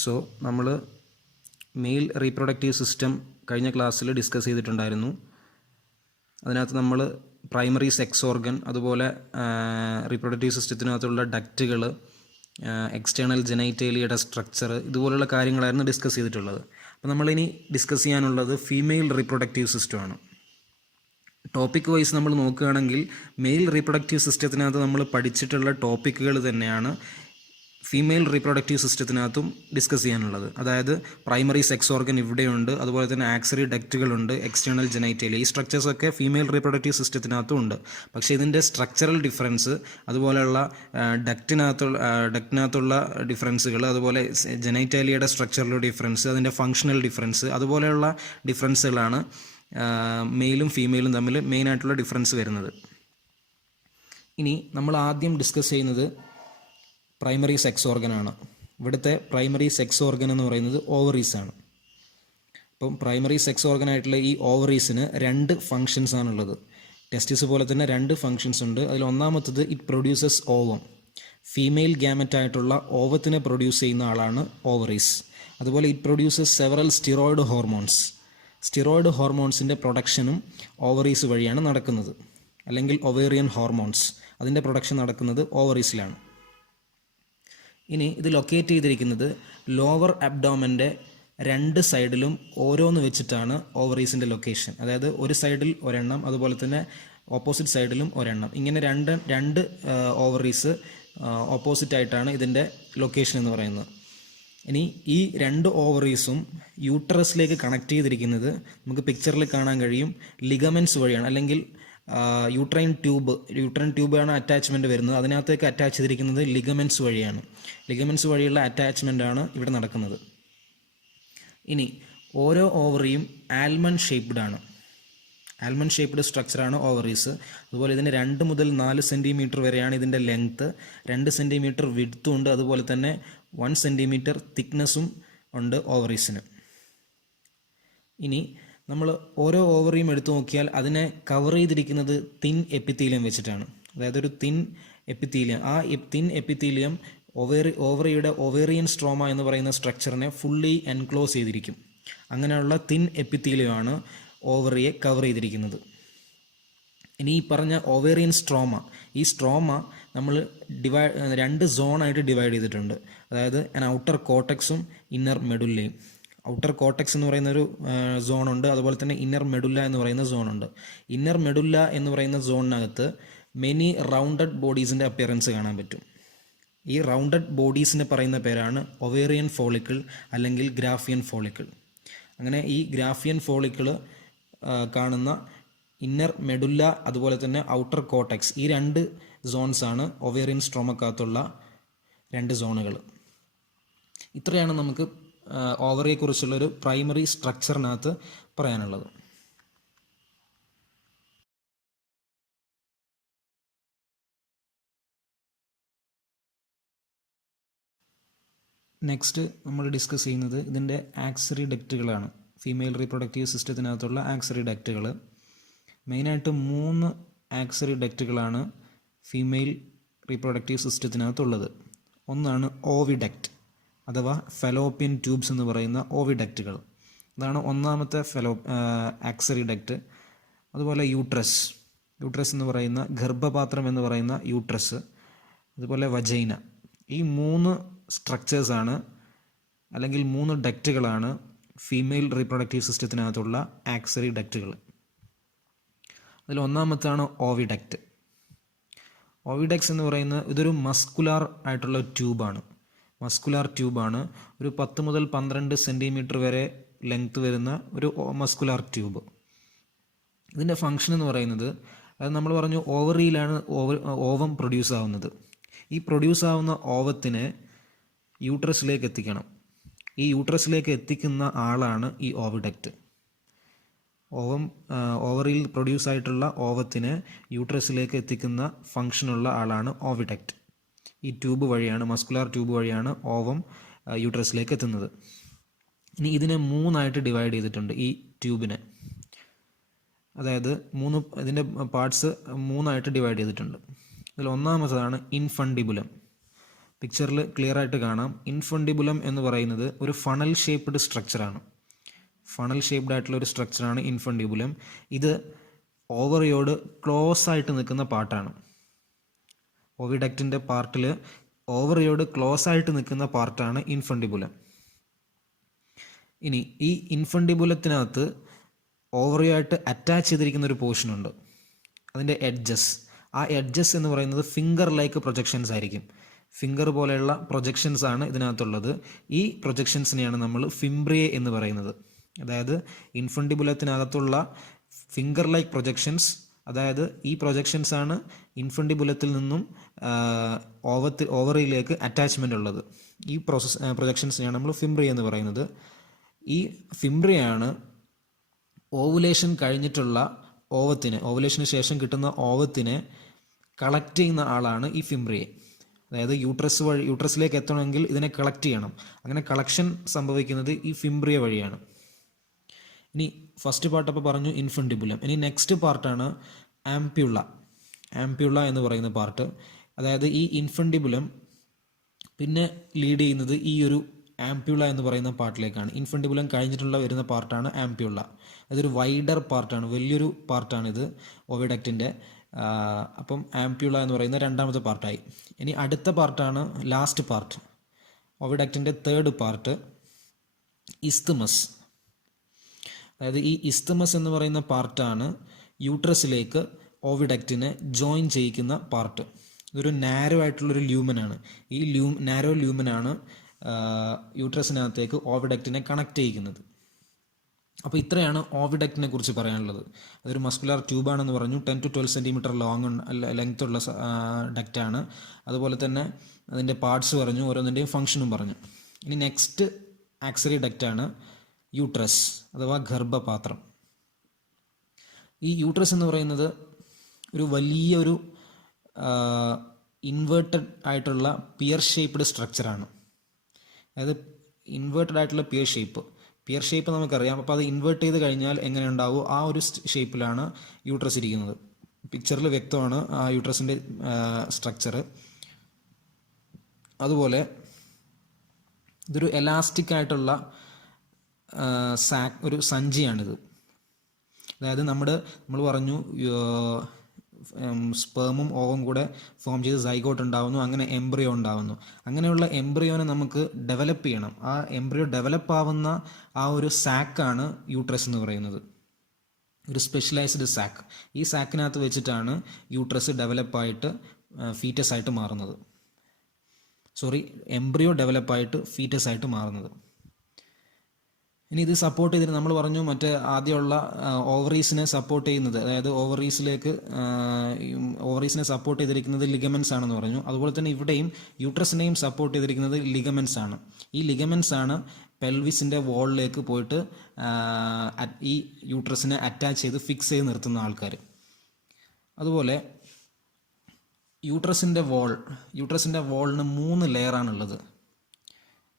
So നമ്മൾ mail reproductive system കഴിഞ്ഞ ക്ലാസ്സിൽ ഡിസ്കസ് ചെയ്തിട്ടുണ്ടായിരുന്നു. അതിനകത്ത് നമ്മൾ പ്രൈമറി സെക്സ് ഓർഗൻ, അതുപോലെ റീപ്രൊഡക്റ്റീവ് സിസ്റ്റത്തിനകത്തുള്ള ഡക്റ്റുകൾ, എക്സ്റ്റേണൽ ജെനൈറ്റേലിയയുടെ സ്ട്രക്ചർ, ഇതുപോലുള്ള കാര്യങ്ങളായിരുന്നു ഡിസ്കസ് ചെയ്തിട്ടുള്ളത്. അപ്പോൾ നമ്മളിനി ഡിസ്കസ് ചെയ്യാനുള്ളത് ഫീമെയിൽ റീപ്രൊഡക്റ്റീവ് സിസ്റ്റമാണ്. ടോപ്പിക് വൈസ് നമ്മൾ നോക്കുകയാണെങ്കിൽ മെയിൽ റീപ്രൊഡക്റ്റീവ് സിസ്റ്റത്തിനകത്ത് നമ്മൾ പഠിച്ചിട്ടുള്ള ടോപ്പിക്കുകൾ തന്നെയാണ് ഫീമെയിൽ റീപ്രൊഡക്റ്റീവ് സിസ്റ്റത്തിനകത്തും ഡിസ്കസ് ചെയ്യാനുള്ളത്. അതായത് പ്രൈമറി സെക്സ് ഓർഗൻ ഇവിടെയുണ്ട്, അതുപോലെ തന്നെ ആക്സറി ഡക്റ്റുകളുണ്ട്, എക്സ്റ്റേണൽ ജെനൈറ്റേലിയ, ഈ സ്ട്രക്ചേഴ്സൊക്കെ ഫീമെയിൽ റീപ്രൊഡക്റ്റീവ് സിസ്റ്റത്തിനകത്തും ഉണ്ട്. പക്ഷേ ഇതിൻ്റെ സ്ട്രക്ചറൽ ഡിഫറൻസ്, അതുപോലെയുള്ള ഡക്റ്റിനകത്തുള്ള ഡിഫറൻസുകൾ, അതുപോലെ ജെനൈറ്റേലിയയുടെ സ്ട്രക്ചറൽ ഡിഫറൻസ്, അതിൻ്റെ ഫങ്ഷണൽ ഡിഫറൻസ്, അതുപോലെയുള്ള ഡിഫറൻസുകളാണ് മെയിലും ഫീമെയിലും തമ്മിൽ മെയിനായിട്ടുള്ള ഡിഫറൻസ് വരുന്നത്. ഇനി നമ്മൾ ആദ്യം ഡിസ്കസ് ചെയ്യുന്നത് പ്രൈമറി സെക്സ് ഓർഗനാണ്. ഇവിടുത്തെ പ്രൈമറി സെക്സ് ഓർഗൻ എന്ന് പറയുന്നത് ഓവറീസാണ്. അപ്പം പ്രൈമറി സെക്സ് ഓർഗനായിട്ടുള്ള ഈ ഓവറീസിന് 2 ഫങ്ഷൻസ് ആണുള്ളത്. ടെസ്റ്റിസ് പോലെ തന്നെ 2 ഫങ്ഷൻസ് ഉണ്ട്. അതിൽ ഒന്നാമത്തത് ഇറ്റ് പ്രൊഡ്യൂസസ് ഓവം. ഫീമെയിൽ ഗ്യാമറ്റായിട്ടുള്ള ഓവത്തിനെ പ്രൊഡ്യൂസ് ചെയ്യുന്ന ആളാണ് ഓവറീസ്. അതുപോലെ it produces several steroid hormones. Steroid ഹോർമോൺസിൻ്റെ പ്രൊഡക്ഷനും ഓവറീസ് വഴിയാണ് നടക്കുന്നത്, അല്ലെങ്കിൽ ഒവേറിയൻ ഹോർമോൺസ്, അതിൻ്റെ പ്രൊഡക്ഷൻ നടക്കുന്നത് ഓവറീസിലാണ്. ഇനി ഇത് ലൊക്കേറ്റ് ചെയ്തിരിക്കുന്നത് ലോവർ അബ്ഡോമൻ്റെ 2 സൈഡിലും ഓരോന്ന് വെച്ചിട്ടാണ് ഓവറീസിൻ്റെ ലൊക്കേഷൻ. അതായത് ഒരു സൈഡിൽ ഒരെണ്ണം, അതുപോലെ തന്നെ ഓപ്പോസിറ്റ് സൈഡിലും ഒരെണ്ണം, ഇങ്ങനെ രണ്ട് ഓവറീസ് ഓപ്പോസിറ്റ് ആയിട്ടാണ് ഇതിൻ്റെ ലൊക്കേഷൻ എന്ന് പറയുന്നത്. ഇനി ഈ 2 ഓവറീസും യൂട്രസിലേക്ക് കണക്ട് ചെയ്തിരിക്കുന്നത് നമുക്ക് പിക്ചറിൽ കാണാൻ കഴിയും, ലിഗമെൻറ്റ്സ് വഴിയാണ്, അല്ലെങ്കിൽ യൂട്രൈൻ ട്യൂബാണ് അറ്റാച്ച്മെൻറ്റ് വരുന്നത്. അതിനകത്തേക്ക് അറ്റാച്ച് ചെയ്തിരിക്കുന്നത് ലിഗമെൻറ്റ്സ് വഴിയാണ്. ലിഗമെൻറ്റ്സ് വഴിയുള്ള അറ്റാച്ച്മെൻറ്റാണ് ഇവിടെ നടക്കുന്നത്. ഇനി ഓരോ ഓവറിയും ആൽമണ്ട് ഷേപ്പ്ഡ് ആണ്. ആൽമണ്ട് ഷേപ്പ്ഡ് സ്ട്രക്ചറാണ് ഓവറീസ്. അതുപോലെ ഇതിന് 2 മുതൽ 4 സെൻറ്റിമീറ്റർ വരെയാണ് ഇതിൻ്റെ ലെങ്ത്ത്. 2 സെൻറ്റിമീറ്റർ വിഡ്ത്തും ഉണ്ട്, അതുപോലെ തന്നെ 1 സെൻറ്റിമീറ്റർ തിക്നെസ്സും ഉണ്ട് ഓവറീസിന്. ഇനി നമ്മൾ ഓരോ ഓവറിയും എടുത്തു നോക്കിയാൽ അതിനെ കവർ ചെയ്തിരിക്കുന്നത് തിൻ എപ്പിത്തീലിയം വെച്ചിട്ടാണ്. അതായത് ഒരു തിൻ എപ്പിത്തീലിയം, ആ തിൻ എപ്പിത്തീലിയം ഓവറിയുടെ ഒവേറിയൻ സ്ട്രോമ എന്ന് പറയുന്ന സ്ട്രക്ചറിനെ ഫുള്ളി എൻക്ലോസ് ചെയ്തിരിക്കും. അങ്ങനെയുള്ള തിൻ എപ്പിത്തീലിയമാണ് ഓവറിയെ കവർ ചെയ്തിരിക്കുന്നത്. ഇനി ഈ പറഞ്ഞ ഒവേറിയൻ സ്ട്രോമ, ഈ സ്ട്രോമ നമ്മൾ 2 സോണായിട്ട് ഡിവൈഡ് ചെയ്തിട്ടുണ്ട്. അതായത് ഔട്ടർ കോർട്ടെക്സും ഇന്നർ മെഡുല്ലയും. ഔട്ടർ കോർട്ടെക്സ് എന്ന് പറയുന്ന ഒരു സോണുണ്ട്, അതുപോലെ തന്നെ ഇന്നർ മെഡുല്ല എന്ന് പറയുന്ന സോണുണ്ട്. ഇന്നർ മെഡുല്ല എന്ന് പറയുന്ന സോണിനകത്ത് മെനി റൗണ്ടഡ് ബോഡീസിൻ്റെ അപ്പിയറൻസ് കാണാൻ പറ്റും. ഈ റൗണ്ടഡ് ബോഡീസിന് പറയുന്ന പേരാണ് ഒവേറിയൻ ഫോളിക്കിൾ അല്ലെങ്കിൽ ഗ്രാഫിയൻ ഫോളിക്കിൾ. അങ്ങനെ ഈ ഗ്രാഫിയൻ ഫോളിക്കിൾ കാണുന്ന ഇന്നർ മെഡുല്ല, അതുപോലെ തന്നെ ഔട്ടർ കോർട്ടെക്സ്, ഈ 2 സോൺസാണ് ഒവേറിയൻ സ്ട്രോമക്കകത്തുള്ള 2 സോണുകൾ. ഇത്രയാണ് നമുക്ക് ഓവറിയെക്കുറിച്ചുള്ളൊരു പ്രൈമറി സ്ട്രക്ചറിനകത്ത് പറയാനുള്ളത്. നെക്സ്റ്റ് നമ്മൾ ഡിസ്കസ് ചെയ്യുന്നത് ഇതിൻ്റെ ആക്സറി ഡക്റ്റുകളാണ്. ഫീമെയിൽ റീപ്രൊഡക്റ്റീവ് സിസ്റ്റത്തിനകത്തുള്ള ആക്സറി ഡക്റ്റുകൾ. മെയിനായിട്ട് 3 ആക്സറി ഡക്റ്റുകളാണ് ഫീമെയിൽ റീപ്രൊഡക്റ്റീവ് സിസ്റ്റത്തിനകത്തുള്ളത്. ഒന്നാണ് ഓവിഡക്റ്റ്, അഥവാ ഫെലോപ്പിയൻ ട്യൂബ്സ് എന്ന് പറയുന്ന ഓവിഡക്റ്റുകൾ. ഇതാണ് ഒന്നാമത്തെ ആക്സറി ഡക്റ്റ്. അതുപോലെ യൂട്രസ് എന്ന് പറയുന്ന ഗർഭപാത്രം എന്ന് പറയുന്ന യൂട്രസ്, അതുപോലെ വജൈന. ഈ 3 സ്ട്രക്ചേഴ്സാണ്, അല്ലെങ്കിൽ 3 ഡക്റ്റുകളാണ് ഫീമെയിൽ റീപ്രൊഡക്റ്റീവ് സിസ്റ്റത്തിനകത്തുള്ള ആക്സറി ഡക്റ്റുകൾ. അതിൽ ഒന്നാമത്താണ് ഓവിഡക്റ്റ്. ഓവിഡക്ട്സ് എന്ന് പറയുന്നത് ഇതൊരു മസ്കുലാർ ആയിട്ടുള്ള ട്യൂബാണ്. ഒരു 10 മുതൽ 12 സെൻറ്റിമീറ്റർ വരെ ലെങ്ത് വരുന്ന ഒരു മസ്കുലാർ ട്യൂബ്. ഇതിൻ്റെ ഫങ്ഷൻ എന്ന് പറയുന്നത്, അത് നമ്മൾ പറഞ്ഞു ഓവറിയിലാണ് ഓവം പ്രൊഡ്യൂസ് ആവുന്നത്. ഈ പ്രൊഡ്യൂസ് ആവുന്ന ഓവത്തിനെ യൂട്രസിലേക്ക് എത്തിക്കണം. ഈ യൂട്രസിലേക്ക് എത്തിക്കുന്ന ആളാണ് ഈ ഓവിഡക്റ്റ്. ഓവറിയിൽ പ്രൊഡ്യൂസ് ആയിട്ടുള്ള ഓവത്തിനെ യൂട്രസിലേക്ക് എത്തിക്കുന്ന ഫങ്ഷനുള്ള ആളാണ് ഓവിഡക്റ്റ്. ഈ ട്യൂബ് വഴിയാണ്, മസ്കുലാർ ട്യൂബ് വഴിയാണ് ഓവം യൂട്രസിലേക്ക് എത്തുന്നത്. ഇനി ഇതിനെ 3 ഡിവൈഡ് ചെയ്തിട്ടുണ്ട് ഈ ട്യൂബിനെ. അതായത് ഇതിൻ്റെ പാർട്സ് 3 ഡിവൈഡ് ചെയ്തിട്ടുണ്ട്. ഇതിൽ ഒന്നാമത്തതാണ് ഇൻഫണ്ടിബുലം. പിക്ചറിൽ ക്ലിയർ ആയിട്ട് കാണാം. ഇൻഫണ്ടിബുലം എന്ന് പറയുന്നത് ഒരു ഫണൽ ഷേപ്പ്ഡ് സ്ട്രക്ചറാണ്. ഫണൽ ഷേപ്ഡ് ആയിട്ടുള്ള ഒരു സ്ട്രക്ചറാണ് ഇൻഫണ്ടിബുലം. ഇത് ഓവറിയോട് ക്ലോസ് ആയിട്ട് നിൽക്കുന്ന പാർട്ടാണ്. ഓവിഡക്റ്റിൻ്റെ പാർട്ടിൽ ഓവറിയോട് ക്ലോസ് ആയിട്ട് നിൽക്കുന്ന പാർട്ടാണ് ഇൻഫണ്ടിബുലം. ഇനി ഈ ഇൻഫണ്ടിബുലത്തിനകത്ത് ഓവറിയായിട്ട് അറ്റാച്ച് ചെയ്തിരിക്കുന്ന ഒരു പോർഷനുണ്ട്, അതിൻ്റെ എഡ്ജസ്. ആ എഡ്ജസ് എന്ന് പറയുന്നത് ഫിംഗർ ലൈക്ക് പ്രൊജക്ഷൻസ് ആയിരിക്കും. ഫിംഗർ പോലെയുള്ള പ്രൊജക്ഷൻസ് ആണ് ഇതിനകത്തുള്ളത്. ഈ പ്രൊജക്ഷൻസിനെയാണ് നമ്മൾ ഫിംബ്രിയെ എന്ന് പറയുന്നത്. അതായത് ഇൻഫണ്ടിബുലത്തിനകത്തുള്ള ഫിംഗർ ലൈക്ക് പ്രൊജക്ഷൻസ്, അതായത് ഈ പ്രൊജക്ഷൻസ് ആണ് ഇൻഫണ്ടിബുലത്തിൽ നിന്നും ഓവറിയിലേക്ക് അറ്റാച്ച്മെൻ്റ് ഉള്ളത്. ഈ പ്രൊജക്ഷൻസിനെയാണ് നമ്മൾ ഫിംബ്രിയ എന്ന് പറയുന്നത്. ഈ ഫിംബ്രിയാണ് ഓവുലേഷൻ കഴിഞ്ഞിട്ടുള്ള ഓവുലേഷന് ശേഷം കിട്ടുന്ന ഓവത്തിനെ കളക്ട് ചെയ്യുന്ന ആളാണ് ഈ ഫിംബ്രിയെ. അതായത് യൂട്രസിലേക്ക് എത്തണമെങ്കിൽ ഇതിനെ കളക്ട് ചെയ്യണം. അങ്ങനെ കളക്ഷൻ സംഭവിക്കുന്നത് ഈ ഫിംബ്രിയ വഴിയാണ്. ഇനി ഫസ്റ്റ് പാർട്ട് അപ്പോൾ പറഞ്ഞു ഇൻഫണ്ടിബുലം. ഇനി നെക്സ്റ്റ് പാർട്ടാണ് ആംപ്യുള. ആംപ്യുള എന്ന് പറയുന്ന പാർട്ട്, അതായത് ഈ ഇൻഫണ്ടിബുലം പിന്നെ ലീഡ് ചെയ്യുന്നത് ഈ ഒരു ആംപ്യുള എന്ന് പറയുന്ന പാർട്ടിലേക്കാണ്. ഇൻഫണ്ടിബുലം കഴിഞ്ഞിട്ടുള്ള വരുന്ന പാർട്ടാണ് ആംപ്യുള. അതൊരു വൈഡർ പാർട്ടാണ്, വലിയൊരു പാർട്ടാണിത് ഓവിഡക്റ്റിൻ്റെ. അപ്പം ആംപ്യുള എന്ന് പറയുന്ന രണ്ടാമത്തെ പാർട്ടായി. ഇനി അടുത്ത പാർട്ടാണ് ലാസ്റ്റ് പാർട്ട്, ഓവിഡക്റ്റിൻ്റെ തേർഡ് പാർട്ട്, ഇസ്തമസ്. അതായത് ഈ ഇസ്തമസ് എന്ന് പറയുന്ന പാർട്ടാണ് യൂട്രസിലേക്ക് ഓവിഡക്റ്റിനെ ജോയിൻ ചെയ്യിക്കുന്ന പാർട്ട്. ഇതൊരു നാരോ ആയിട്ടുള്ളൊരു ല്യൂമനാണ്. ഈ നാരോ ല്യൂമനാണ് യൂട്രസിനകത്തേക്ക് ഓവിഡക്റ്റിനെ കണക്ട് ചെയ്യിക്കുന്നത്. അപ്പോൾ ഇത്രയാണ് ഓവിഡക്റ്റിനെ കുറിച്ച് പറയാനുള്ളത്. അതൊരു മസ്കുലാർ ട്യൂബാണെന്ന് പറഞ്ഞു. 10 to 12 സെൻറ്റിമീറ്റർ ലെങ്ത് ഉള്ള ഡക്റ്റാണ്. അതുപോലെ തന്നെ അതിൻ്റെ പാർട്സ് പറഞ്ഞു, ഓരോന്നിൻ്റെയും ഫംഗ്ഷനും പറഞ്ഞു. ഇനി നെക്സ്റ്റ് ആക്സറി ഡക്റ്റാണ് യൂട്രസ് അഥവാ ഗർഭപാത്രം. ഈ യൂട്രസ് എന്ന് പറയുന്നത് ഒരു വലിയൊരു ഇൻവേർട്ടഡ് ആയിട്ടുള്ള പിയർ ഷേപ്പ്ഡ് സ്ട്രക്ചറാണ്. അതായത് ഇൻവേർട്ടഡ് ആയിട്ടുള്ള പിയർ ഷേപ്പ് നമുക്കറിയാം. അപ്പോൾ അത് ഇൻവേർട്ട് ചെയ്ത് കഴിഞ്ഞാൽ എങ്ങനെ ഉണ്ടാവും, ആ ഒരു ഷേപ്പിലാണ് യൂട്രസ് ഇരിക്കുന്നത്. പിക്ചറിൽ വ്യക്തമാണ് ആ യൂട്രസിൻ്റെ സ്ട്രക്ചർ. അതുപോലെ ഇതൊരു എലാസ്റ്റിക് ആയിട്ടുള്ള ഒരു സഞ്ചിയാണിത്. അതായത് നമ്മൾ പറഞ്ഞു സ്പേമും ഓവും കൂടെ ഫോം ചെയ്ത് സൈഗോട്ട് ഉണ്ടാവുന്നു, അങ്ങനെ എംബ്രിയോ ഉണ്ടാവുന്നു. അങ്ങനെയുള്ള എംബ്രിയോനെ നമുക്ക് ഡെവലപ്പ് ചെയ്യണം. ആ എംബ്രിയോ ഡെവലപ്പ് ആവുന്ന ആ ഒരു സാക്കാണ് യൂട്രസ് എന്ന് പറയുന്നത്, ഒരു സ്പെഷ്യലൈസ്ഡ് സാക്ക്. ഈ സാക്കിനകത്ത് വെച്ചിട്ടാണ് യൂട്രസ് ഡെവലപ്പായിട്ട് ഫീറ്റസ് ആയിട്ട് മാറുന്നത്. എംബ്രിയോ ഡെവലപ്പായിട്ട് ഫീറ്റസ് ആയിട്ട് മാറുന്നത്. ഇനി ഇത് സപ്പോർട്ട് ചെയ്തിട്ട് നമ്മൾ പറഞ്ഞു മറ്റേ ആദ്യമുള്ള ഓവറീസിനെ സപ്പോർട്ട് ചെയ്യുന്നത്, അതായത് ഓവറീസിനെ സപ്പോർട്ട് ചെയ്തിരിക്കുന്നത് ലിഗമെൻസ് ആണെന്ന് പറഞ്ഞു. അതുപോലെ തന്നെ ഇവിടെയും യൂട്രസിനെയും സപ്പോർട്ട് ചെയ്തിരിക്കുന്നത് ലിഗമെൻസ് ആണ്. ഈ ലിഗമെൻസ് ആണ് പെൽവിസിൻ്റെ വോളിലേക്ക് പോയിട്ട് ഈ യൂട്രസിനെ അറ്റാച്ച് ചെയ്ത് ഫിക്സ് ചെയ്ത് നിർത്തുന്ന ആൾക്കാർ. അതുപോലെ യൂട്രസിൻ്റെ വോളിന് 3 ലെയറാണുള്ളത്.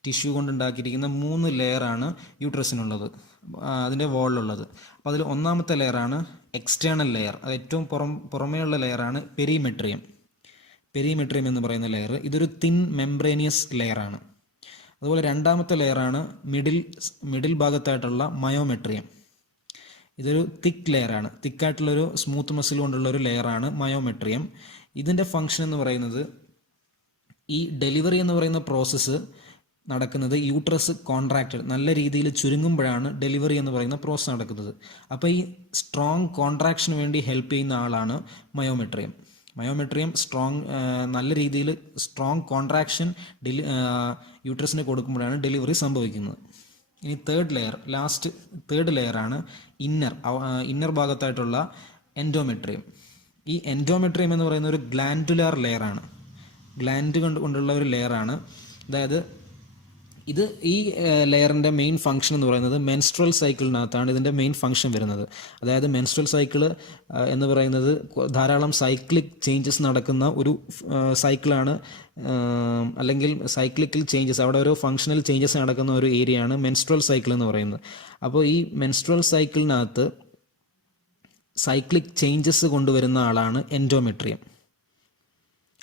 ടിഷ്യൂ കൊണ്ടുണ്ടാക്കിയിരിക്കുന്ന 3 ലെയറാണ് യൂട്രസിനുള്ളത്, അതിൻ്റെ വോളിലുള്ളത്. അപ്പോൾ അതിൽ ഒന്നാമത്തെ ലെയറാണ് എക്സ്റ്റേണൽ ലെയർ. അത് ഏറ്റവും പുറമേയുള്ള ലെയറാണ് പെരിമെട്രിയം എന്ന് പറയുന്ന ലെയർ. ഇതൊരു തിൻ മെംബ്രേനിയസ് ലെയറാണ്. അതുപോലെ രണ്ടാമത്തെ ലെയറാണ് മിഡിൽ ഭാഗത്തായിട്ടുള്ള മയോമെട്രിയം. ഇതൊരു തിക്ക് ലെയറാണ്, തിക്കായിട്ടുള്ളൊരു സ്മൂത്ത് മസിൽ കൊണ്ടുള്ളൊരു ലെയറാണ് മയോമെട്രിയം. ഇതിൻ്റെ ഫങ്ഷൻ എന്ന് പറയുന്നത്, ഈ ഡെലിവറി എന്ന് പറയുന്ന പ്രോസസ്സ് നടക്കുന്നത് യൂട്രസ് കോൺട്രാക്റ്റഡ് നല്ല രീതിയിൽ ചുരുങ്ങുമ്പോഴാണ് ഡെലിവറി എന്ന് പറയുന്ന പ്രോസസ്സ് നടക്കുന്നത്. അപ്പോൾ ഈ സ്ട്രോങ് കോൺട്രാക്ഷന് വേണ്ടി ഹെൽപ്പ് ചെയ്യുന്ന ആളാണ് മയോമെട്രിയം. നല്ല രീതിയിൽ സ്ട്രോങ് കോൺട്രാക്ഷൻ യൂട്രസിന് കൊടുക്കുമ്പോഴാണ് ഡെലിവറി സംഭവിക്കുന്നത്. ഇനി തേർഡ് ലെയറാണ് ഇന്നർ ഭാഗത്തായിട്ടുള്ള എൻഡോമെട്രിയം. ഈ എൻഡോമെട്രിയം എന്ന് പറയുന്ന ഒരു ഗ്ലാൻഡുലാർ ലെയറാണ്, ഗ്ലാൻഡ് കൊണ്ടുള്ള ഒരു ലെയറാണ്. അതായത് ഈ ലെയറിൻ്റെ മെയിൻ ഫംഗ്ഷൻ എന്ന് പറയുന്നത് മെൻസ്ട്രൽ സൈക്കിളിനകത്താണ് ഇതിൻ്റെ മെയിൻ ഫംഗ്ഷൻ വരുന്നത്. അതായത് മെൻസ്ട്രൽ സൈക്കിൾ എന്ന് പറയുന്നത് ധാരാളം സൈക്ലിക് ചേഞ്ചസ് നടക്കുന്ന ഒരു സൈക്കിളാണ്, അല്ലെങ്കിൽ സൈക്ലിക്കൽ ചേഞ്ചസ്, അവിടെ ഓരോ ഫങ്ഷണൽ ചേഞ്ചസ് നടക്കുന്ന ഒരു ഏരിയയാണ് മെൻസ്ട്രൽ സൈക്കിൾ എന്ന് പറയുന്നത്. അപ്പോൾ ഈ മെൻസ്ട്രൽ സൈക്കിളിനകത്ത് സൈക്ലിക് ചേഞ്ചസ് കൊണ്ടുവരുന്ന ആളാണ് എൻഡോമെട്രിയം.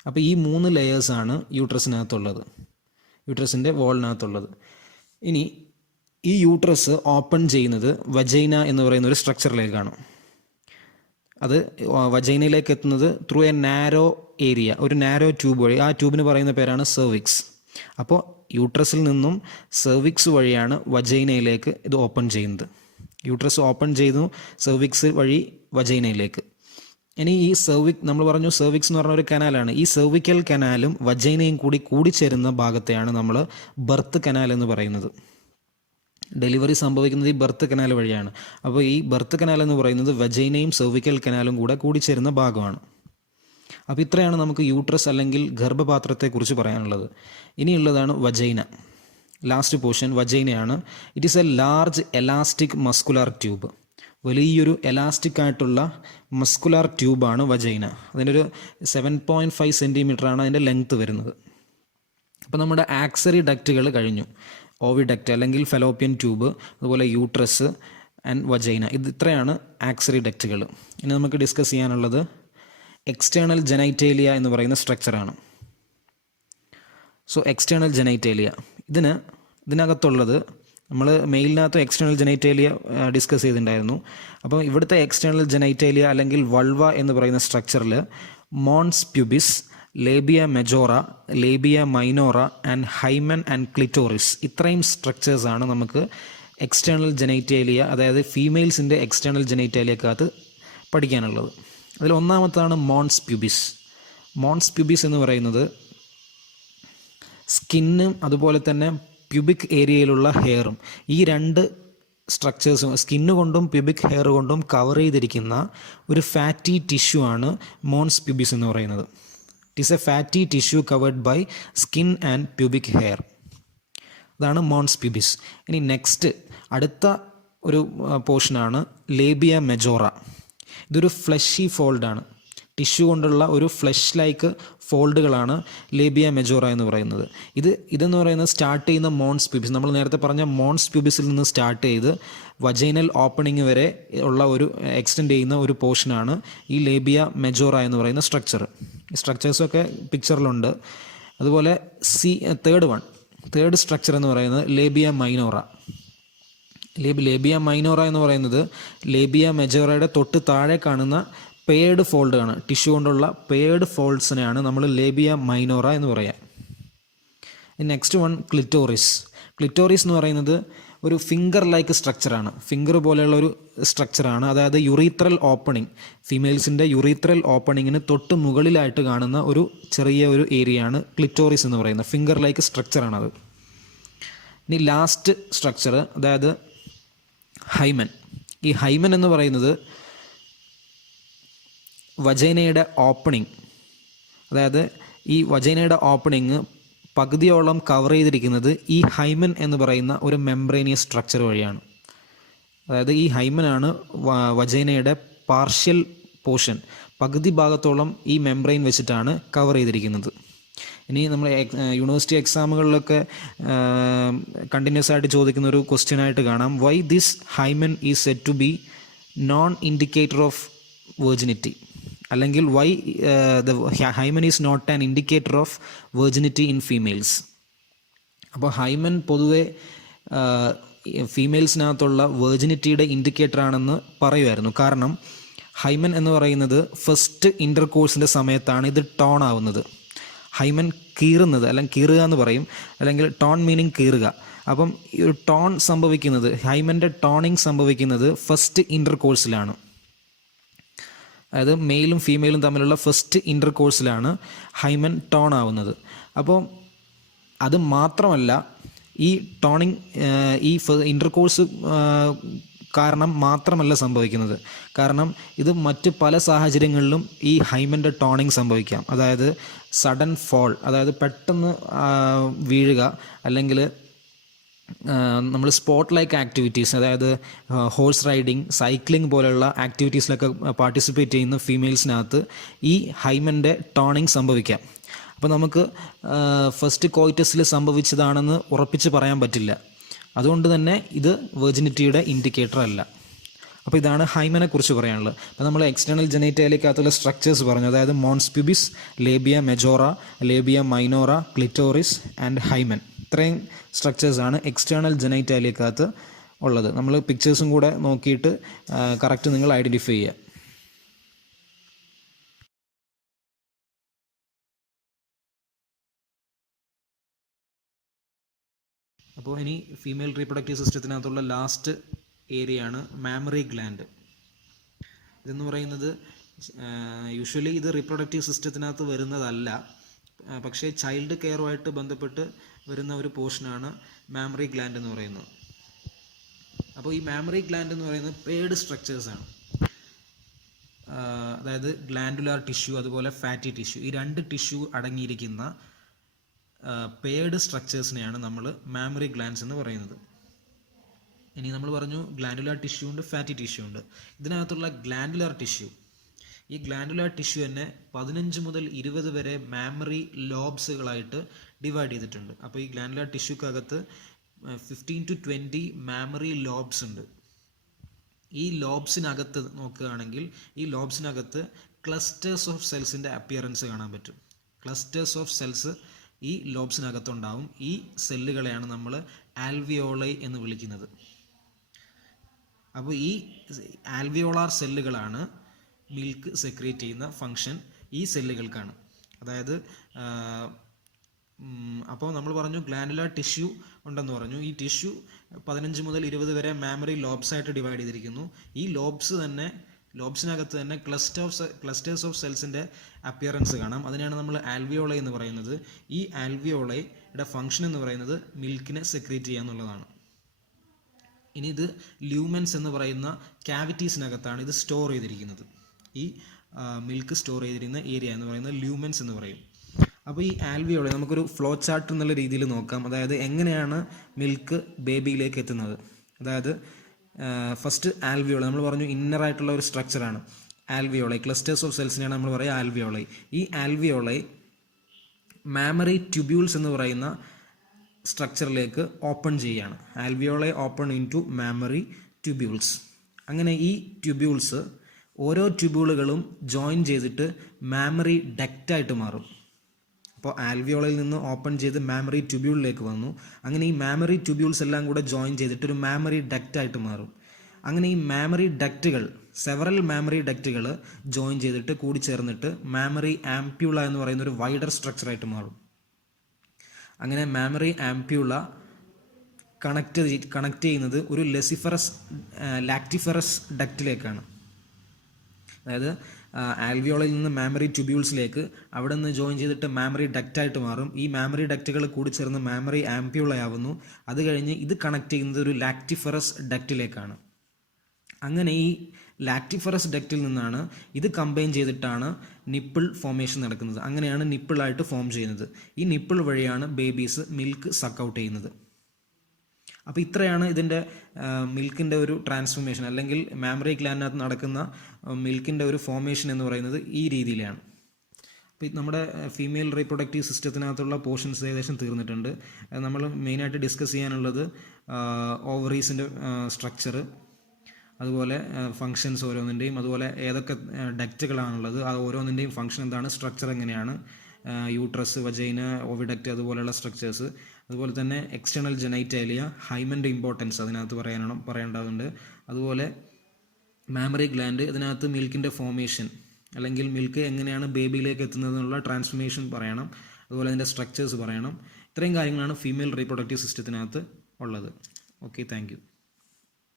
അപ്പോൾ ഈ 3 ലെയേഴ്സാണ് യൂട്രസിനകത്തുള്ളത്, യൂട്രസിൻ്റെ വോളിനകത്തുള്ളത്. ഇനി ഈ യൂട്രസ് ഓപ്പൺ ചെയ്യുന്നത് വജൈന എന്ന് പറയുന്ന ഒരു സ്ട്രക്ചറിലേക്കാണ്. അത് വജൈനയിലേക്ക് എത്തുന്നത് ത്രൂ എ നാരോ ഏരിയ, ഒരു നാരോ ട്യൂബ് വഴി. ആ ട്യൂബിന് പറയുന്ന പേരാണ് സെർവിക്സ്. അപ്പോൾ യൂട്രസിൽ നിന്നും സെർവിക്സ് വഴിയാണ് വജൈനയിലേക്ക് ഇത് ഓപ്പൺ ചെയ്യുന്നത്. യൂട്രസ് ഓപ്പൺ ചെയ്തു സെർവിക്സ് വഴി വജൈനയിലേക്ക്. ഇനി ഈ നമ്മൾ പറഞ്ഞു സെർവിക്സ് എന്ന് പറഞ്ഞ ഒരു കനാലാണ്. ഈ സെർവിക്കൽ കനാലും വജൈനയും കൂടിച്ചേരുന്ന ഭാഗത്തെയാണ് നമ്മൾ ബർത്ത് കനാൽ എന്ന് പറയുന്നത്. ഡെലിവറി സംഭവിക്കുന്നത് ഈ ബർത്ത് കനാൽ വഴിയാണ്. അപ്പോൾ ഈ ബർത്ത് കനാൽ എന്ന് പറയുന്നത് വജൈനയും സെർവിക്കൽ കനാലും കൂടിച്ചേരുന്ന ഭാഗമാണ്. അപ്പോൾ ഇത്രയാണ് നമുക്ക് യൂട്രസ് അല്ലെങ്കിൽ ഗർഭപാത്രത്തെക്കുറിച്ച് പറയാനുള്ളത്. ഇനിയുള്ളതാണ് വജൈന. ലാസ്റ്റ് പോർഷൻ വജൈനയാണ്. It is a large elastic muscular tube. വലിയൊരു എലാസ്റ്റിക് ആയിട്ടുള്ള മസ്കുലാർ ട്യൂബാണ് വജൈന. അതിൻ്റെ ഒരു 7.5 സെൻറ്റിമീറ്ററാണ് അതിൻ്റെ ലെങ്ത്ത് വരുന്നത്. അപ്പോൾ നമ്മുടെ ആക്സറി ഡക്റ്റുകൾ കഴിഞ്ഞു. ഓവിഡക്റ്റ് അല്ലെങ്കിൽ ഫെലോപ്പിയൻ ട്യൂബ്, അതുപോലെ യൂട്രസ് ആൻഡ് വജൈന. ഇത്രയാണ് ആക്സറി ഡക്റ്റുകൾ. ഇനി നമുക്ക് ഡിസ്കസ് ചെയ്യാനുള്ളത് എക്സ്റ്റേണൽ ജെനൈറ്റേലിയ എന്ന് പറയുന്ന സ്ട്രക്ചറാണ്. സോ എക്സ്റ്റേണൽ ജെനൈറ്റേലിയ ഇതിനകത്തുള്ളത് നമ്മൾ മെയിലിനകത്ത് എക്സ്റ്റേണൽ ജെനൈറ്റേലിയ ഡിസ്കസ് ചെയ്തിട്ടുണ്ടായിരുന്നു. അപ്പോൾ ഇവിടുത്തെ എക്സ്റ്റേണൽ ജെനൈറ്റേലിയ അല്ലെങ്കിൽ വൾവ എന്ന് പറയുന്ന സ്ട്രക്ചറിൽ mons pubis, labia majora, labia minora and hymen and clitoris, ഇത്രയും സ്ട്രക്ചേഴ്സാണ് നമുക്ക് എക്സ്റ്റേണൽ ജെനൈറ്റേലിയ, അതായത് ഫീമെയിൽസിൻ്റെ എക്സ്റ്റേണൽ ജെനൈറ്റേലിയക്കകത്ത് പഠിക്കാനുള്ളത്. അതിൽ ഒന്നാമത്താണ് മോൺസ് പ്യൂബിസ്. മോൺസ് പ്യൂബിസ് എന്ന് പറയുന്നത് സ്കിന്നും അതുപോലെ തന്നെ പ്യൂബിക് ഏരിയയിലുള്ള ഹെയറും, ഈ രണ്ട് സ്ട്രക്ചേഴ്സും സ്കിന്ന് കൊണ്ടും പ്യൂബിക് ഹെയർ കൊണ്ടും കവർ ചെയ്തിരിക്കുന്ന ഒരു ഫാറ്റി ടിഷ്യൂ ആണ് മോൺസ് പ്യൂബിസ് എന്ന് പറയുന്നത്. It is a fatty tissue covered by skin and pubic hair. അതാണ് മോൺസ് പ്യൂബിസ്. ഇനി നെക്സ്റ്റ് അടുത്ത ഒരു പോർഷനാണ് ലേബിയ മെജോറ. ഇതൊരു ഫ്ലഷി ഫോൾഡാണ്. ടിഷ്യൂ കൊണ്ടുള്ള ഒരു ഫ്ലഷ് ലൈക്ക് ഫോൾഡുകളാണ് ലേബിയ മെജോറ എന്ന് പറയുന്നത്. ഇതെന്ന് പറയുന്നത് സ്റ്റാർട്ട് ചെയ്യുന്ന മോൺസ് പ്യൂബിസ്, നമ്മൾ നേരത്തെ പറഞ്ഞ മോൺസ് പ്യൂബിസിൽ നിന്ന് സ്റ്റാർട്ട് ചെയ്ത് വജൈനൽ ഓപ്പണിംഗ് വരെ ഉള്ള ഒരു എക്സ്റ്റെൻഡ് ചെയ്യുന്ന ഒരു പോർഷനാണ് ഈ ലേബിയ മെജോറ എന്ന് പറയുന്ന സ്ട്രക്ചർ. ഈ സ്ട്രക്ചേഴ്സൊക്കെ പിക്ചറിലുണ്ട്. അതുപോലെ തേർഡ് സ്ട്രക്ചർ എന്ന് പറയുന്നത് ലേബിയ മൈനോറ. ലേബിയ മൈനോറ എന്ന് പറയുന്നത് ലേബിയ മെജോറയുടെ തൊട്ട് താഴെ കാണുന്ന പെയർഡ് ഫോൾഡ് ആണ്. ടിഷ്യൂ കൊണ്ടുള്ള പെയർഡ് ഫോൾഡ്സിനെയാണ് നമ്മൾ ലേബിയ മൈനോറ എന്ന് പറയാം. Next one clitoris. ക്ലിറ്റോറിസ് എന്ന് പറയുന്നത് ഒരു ഫിംഗർ ലൈക്ക് സ്ട്രക്ചറാണ്. ഫിംഗർ പോലെയുള്ള ഒരു സ്ട്രക്ചറാണ്. അതായത് യുറീത്രൽ ഓപ്പണിംഗ്, ഫീമെയിൽസിൻ്റെ യുറീത്രൽ ഓപ്പണിങ്ങിന് തൊട്ട് മുകളിലായിട്ട് കാണുന്ന ഒരു ചെറിയ ഒരു ഏരിയയാണ് ക്ലിറ്റോറിസ് എന്ന് പറയുന്നത്. ഫിംഗർ ലൈക്ക് സ്ട്രക്ചറാണത്. ഇനി ലാസ്റ്റ് സ്ട്രക്ചർ, അതായത് ഹൈമൻ. ഈ ഹൈമൻ എന്ന് പറയുന്നത് വജൈനയുടെ ഓപ്പണിംഗ്, അതായത് ഈ വജൈനയുടെ ഓപ്പണിങ് പകുതിയോളം കവർ ചെയ്തിരിക്കുന്നത് ഈ ഹൈമൻ എന്ന് പറയുന്ന ഒരു മെംബ്രേനിയസ് സ്ട്രക്ചർ വഴിയാണ്. അതായത് ഈ ഹൈമനാണ് വജൈനയുടെ പാർഷ്യൽ പോർഷൻ, പകുതി ഭാഗത്തോളം ഈ മെംബ്രെയിൻ വെച്ചിട്ടാണ് കവർ ചെയ്തിരിക്കുന്നത്. ഇനി നമ്മൾ യൂണിവേഴ്സിറ്റി എക്സാമുകളിലൊക്കെ കണ്ടിന്യൂസ് ആയിട്ട് ചോദിക്കുന്ന ഒരു ക്വസ്റ്റ്യൻ ആയിട്ട് കാണാം, why this hymen is said to be non indicator of virginity, അല്ലെങ്കിൽ why the hymen is not an indicator of virginity in females. അപ്പോൾ ഹൈമൻ പൊതുവെ ഫീമെയിൽസിനകത്തുള്ള വെർജിനിറ്റിയുടെ ഇൻഡിക്കേറ്റർ ആണെന്ന് പറയുമായിരുന്നു. കാരണം ഹൈമൻ എന്ന് പറയുന്നത് ഫസ്റ്റ് ഇൻ്റർകോഴ്സിൻ്റെ സമയത്താണ് ഇത് ടോൺ ആവുന്നത്. ഹൈമൻ കീറുന്നത്, അല്ലെങ്കിൽ കീറുക എന്ന് പറയും, അല്ലെങ്കിൽ ടോൺ മീനിങ് കീറുക. അപ്പം ഈ ഒരു ടോൺ സംഭവിക്കുന്നത്, ഹൈമൻ്റെ ടോണിങ് സംഭവിക്കുന്നത് ഫസ്റ്റ് ഇൻ്റർകോഴ്സിലാണ്. അതായത് മെയിലും ഫീമെയിലും തമ്മിലുള്ള ഫസ്റ്റ് ഇൻ്റർകോഴ്സിലാണ് ഹൈമൻ ടോൺ ആവുന്നത്. അപ്പോൾ അത് മാത്രമല്ല, ഈ ടോണിങ് ഈ ഇൻ്റർകോഴ്സ് കാരണം മാത്രമല്ല സംഭവിക്കുന്നത്. കാരണം ഇത് മറ്റ് പല സാഹചര്യങ്ങളിലും ഈ ഹൈമൻ്റെ ടോണിങ് സംഭവിക്കാം. അതായത് സഡൻ ഫോൾ, അതായത് പെട്ടെന്ന് വീഴുക, അല്ലെങ്കിൽ നമ്മൾ സ്പോർട്ട് ലൈക്ക് ആക്ടിവിറ്റീസ്, അതായത് ഹോഴ്സ് റൈഡിങ്, സൈക്ലിംഗ് പോലെയുള്ള ആക്ടിവിറ്റീസിലൊക്കെ പാർട്ടിസിപ്പേറ്റ് ചെയ്യുന്ന ഫീമെയിൽസിനകത്ത് ഈ ഹൈമൻ്റെ ടോണിങ് സംഭവിക്കാം. അപ്പോൾ നമുക്ക് ഫസ്റ്റ് കോയിറ്റസിൽ സംഭവിച്ചതാണെന്ന് ഉറപ്പിച്ച് പറയാൻ പറ്റില്ല. അതുകൊണ്ട് തന്നെ ഇത് വെർജിനിറ്റിയുടെ ഇൻഡിക്കേറ്റർ അല്ല. അപ്പോൾ ഇതാണ് ഹൈമനെ കുറിച്ച് പറയാനുള്ളത്. അപ്പോൾ നമ്മൾ എക്സ്റ്റേണൽ ജെനൈറ്റാലിക്കകത്തുള്ള സ്ട്രക്ചേഴ്സ് പറഞ്ഞു, അതായത് mons pubis, labia majora, labia minora, clitoris and hymen. ഇത്രയും സ്ട്രക്ചേഴ്സാണ് എക്സ്റ്റേണൽ ജെനൈറ്റാലിക്കകത്ത് ഉള്ളത്. നമ്മൾ പിക്ചേഴ്സും കൂടെ നോക്കിയിട്ട് കറക്റ്റ് നിങ്ങൾ ഐഡൻറ്റിഫൈ ചെയ്യുക. അപ്പോൾ ഇനി ഫീമെയിൽ റീപ്രൊഡക്റ്റീവ് സിസ്റ്റത്തിനകത്തുള്ള ലാസ്റ്റ് ഏരിയയാണ് മാമറി ഗ്ലാൻഡ്. ഇതെന്ന് പറയുന്നത് യൂഷ്വലി ഇത് റീപ്രൊഡക്റ്റീവ് സിസ്റ്റത്തിനകത്ത് വരുന്നതല്ല, പക്ഷേ ചൈൽഡ് കെയറുമായിട്ട് ബന്ധപ്പെട്ട് വരുന്ന ഒരു പോർഷനാണ് മാമറി ഗ്ലാൻഡ് എന്ന് പറയുന്നത്. അപ്പോൾ ഈ മാമറി ഗ്ലാൻഡ് എന്ന് പറയുന്നത് പെയ്ഡ് സ്ട്രക്ചേഴ്സാണ്. അതായത് ഗ്ലാൻഡുലാർ ടിഷ്യൂ അതുപോലെ ഫാറ്റി ടിഷ്യൂ, ഈ രണ്ട് ടിഷ്യൂ അടങ്ങിയിരിക്കുന്ന പെയ്ഡ് സ്ട്രക്ചേഴ്സിനെയാണ് നമ്മൾ മാമറി ഗ്ലാൻഡ്സ് എന്ന് പറയുന്നത്. ഇനി നമ്മൾ പറഞ്ഞു ഗ്ലാൻഡുലാർ ടിഷ്യൂ ഉണ്ട്, ഫാറ്റി ടിഷ്യൂ ഉണ്ട്. ഇതിനകത്തുള്ള ഗ്ലാൻഡുലാർ ടിഷ്യൂ, ഈ ഗ്ലാൻഡുലാർ ടിഷ്യൂ തന്നെ 15 മുതൽ 20 വരെ മാമറി ലോബ്സുകളായിട്ട് ഡിവൈഡ് ചെയ്തിട്ടുണ്ട്. അപ്പോൾ ഈ ഗ്ലാൻഡുലാർ ടിഷ്യൂക്കകത്ത് 15 to 20 മാമറി ലോബ്സ് ഉണ്ട്. ഈ ലോബ്സിനകത്ത് നോക്കുകയാണെങ്കിൽ ഈ ലോബ്സിനകത്ത് ക്ലസ്റ്റേഴ്സ് ഓഫ് സെൽസിൻ്റെ അപ്പിയറൻസ് കാണാൻ പറ്റും. ക്ലസ്റ്റേഴ്സ് ഓഫ് സെൽസ് ഈ ലോബ്സിനകത്തുണ്ടാവും. ഈ സെല്ലുകളെയാണ് നമ്മൾ ആൽവിയോളൈ എന്ന് വിളിക്കുന്നത്. അപ്പോൾ ഈ ആൽവിയോളാർ സെല്ലുകളാണ് മിൽക്ക് സെക്രീറ്റ് ചെയ്യുന്ന ഫങ്ഷൻ ഈ സെല്ലുകൾക്കാണ്. അതായത് അപ്പോൾ നമ്മൾ പറഞ്ഞു ഗ്ലാൻഡുലാർ ടിഷ്യൂ ഉണ്ടെന്ന് പറഞ്ഞു. ഈ ടിഷ്യൂ 15 മുതൽ 20 വരെ മാമറി ലോബ്സ് ആയിട്ട് ഡിവൈഡ് ചെയ്തിരിക്കുന്നു. ഈ ലോബ്സിനകത്ത് തന്നെ ക്ലസ്റ്റേഴ്സ് ഓഫ് സെൽസിൻ്റെ അപ്പിയറൻസ് കാണാം. അതിനാണ് നമ്മൾ ആൽവിയോളൈ എന്ന് പറയുന്നത്. ഈ ആൽവിയോളൈയുടെ ഫങ്ഷൻ എന്ന് പറയുന്നത് മിൽക്കിനെ സെക്രീറ്റ് ചെയ്യുക എന്നുള്ളതാണ്. ഇനി ഇത് ല്യൂമെൻസ് എന്ന് പറയുന്ന ക്യാവിറ്റീസിനകത്താണ് ഇത് സ്റ്റോർ ചെയ്തിരിക്കുന്നത്. ഈ മിൽക്ക് സ്റ്റോർ ചെയ്തിരിക്കുന്ന ഏരിയ എന്ന് പറയുന്നത് ല്യൂമെൻസ് എന്ന് പറയും. അപ്പോൾ ഈ ആൽവിയോളൈ നമുക്കൊരു ഫ്ലോ ചാർട്ട് എന്നുള്ള രീതിയിൽ നോക്കാം. അതായത് എങ്ങനെയാണ് മിൽക്ക് ബേബിയിലേക്ക് എത്തുന്നത്. അതായത് ഫസ്റ്റ് ആൽവിയോളൈ നമ്മൾ പറഞ്ഞു ഇന്നറായിട്ടുള്ള ഒരു സ്ട്രക്ചറാണ് ആൽവിയോളൈ. ക്ലസ്റ്റേഴ്സ് ഓഫ് സെൽസിനെയാണ് നമ്മൾ പറയുക ആൽവിയോളൈ. ഈ ആൽവിയോളൈ മാമറി ട്യൂബ്യൂൾസ് എന്ന് പറയുന്ന സ്ട്രക്ചറിലേക്ക് ഓപ്പൺ ചെയ്യുകയാണ്. Alveoli open into mammary tubules. അങ്ങനെ ഈ ട്യൂബ്യൂൾസ് ഓരോ ട്യൂബ്യൂളുകളും ജോയിൻ ചെയ്തിട്ട് മാമറി ഡക്റ്റായിട്ട് മാറും. അപ്പോൾ ആൽവിയോളയിൽ നിന്ന് ഓപ്പൺ ചെയ്ത് മാമറി ട്യൂബ്യൂളിലേക്ക് വന്നു. അങ്ങനെ ഈ മാമറി ട്യൂബ്യൂൾസ് എല്ലാം കൂടെ ജോയിൻ ചെയ്തിട്ട് ഒരു മാമറി ഡക്റ്റായിട്ട് മാറും. അങ്ങനെ ഈ മാമറി ഡക്റ്റുകൾ, സെവറൽ മാമറി ഡക്റ്റുകൾ ജോയിൻ ചെയ്തിട്ട് കൂടി ചേർന്നിട്ട് മാമറി ആംപ്യൂള എന്ന് പറയുന്ന ഒരു വൈഡർ സ്ട്രക്ചറായിട്ട് മാറും. അങ്ങനെ മാമറി ആംപ്യൂള കണക്ട് ചെയ്യുന്നത് ഒരു ലാക്റ്റിഫറസ് ഡക്റ്റിലേക്കാണ്. അതായത് ആൽവിയോളയിൽ നിന്ന് മാമറി ട്യൂബ്യൂൾസിലേക്ക് അവിടെ നിന്ന് ജോയിൻ ചെയ്തിട്ട് മാമറി ഡക്റ്റായിട്ട് മാറും. ഈ മാമറി ഡക്റ്റുകൾ കൂടി ചേർന്ന് മാമറി ആംപ്യൂളയാവുന്നു. അത് കഴിഞ്ഞ് ഇത് കണക്ട് ചെയ്യുന്നത് ഒരു ലാക്റ്റിഫറസ് ഡക്റ്റിലേക്കാണ്. അങ്ങനെ ഈ ലാക്റ്റിഫറസ് ഡക്റ്റിൽ നിന്നാണ് ഇത് കമ്പൈൻ ചെയ്തിട്ടാണ് നിപ്പിൾ ഫോമേഷൻ നടക്കുന്നത്. അങ്ങനെയാണ് നിപ്പിളായിട്ട് ഫോം ചെയ്യുന്നത്. ഈ നിപ്പിൾ വഴിയാണ് ബേബീസ് മിൽക്ക് സക്ക് ഔട്ട് ചെയ്യുന്നത്. അപ്പോൾ ഇത്രയാണ് ഇതിൻ്റെ മിൽക്കിൻ്റെ ഒരു ട്രാൻസ്ഫോർമേഷൻ, അല്ലെങ്കിൽ മാമറി ഗ്ലാൻഡിനകത്ത് നടക്കുന്ന മിൽക്കിൻ്റെ ഒരു ഫോമേഷൻ എന്ന് പറയുന്നത് ഈ രീതിയിലാണ്. അപ്പോൾ നമ്മുടെ ഫീമെയിൽ റീപ്രൊഡക്റ്റീവ് സിസ്റ്റത്തിനകത്തുള്ള പോർഷൻസ് ഏകദേശം തീർന്നിട്ടുണ്ട്. നമ്മൾ മെയിനായിട്ട് ഡിസ്കസ് ചെയ്യാനുള്ളത് ഓവറീസിൻ്റെ സ്ട്രക്ചർ, അതുപോലെ ഫങ്ഷൻസ് ഓരോന്നിൻ്റെയും, അതുപോലെ ഏതൊക്കെ ഡക്റ്റുകളാണുള്ളത്, അത് ഓരോന്നിൻ്റെയും ഫങ്ഷൻ എന്താണ്, സ്ട്രക്ചർ എങ്ങനെയാണ്, യൂട്രസ്, വജൈന, ഓവിഡക്റ്റ് അതുപോലെയുള്ള സ്ട്രക്ചേഴ്സ്, അതുപോലെ തന്നെ എക്സ്റ്റേണൽ ജെനൈറ്റാലിയ, ഹൈമൻ്റെ ഇമ്പോർട്ടൻസ് അതിനകത്ത് പറയേണ്ടതുണ്ട്. അതുപോലെ മാമറി ഗ്ലാൻഡ്, ഇതിനകത്ത് മിൽക്കിൻ്റെ ഫോമേഷൻ അല്ലെങ്കിൽ മിൽക്ക് എങ്ങനെയാണ് ബേബിയിലേക്ക് എത്തുന്നതെന്നുള്ള ട്രാൻസ്ഫോർമേഷൻ പറയണം. അതുപോലെ അതിൻ്റെ സ്ട്രക്ചേഴ്സ് പറയണം. ഇത്രയും കാര്യങ്ങളാണ് ഫീമെയിൽ റീപ്രൊഡക്റ്റീവ് സിസ്റ്റത്തിനകത്ത് ഉള്ളത്. Okay, thank you.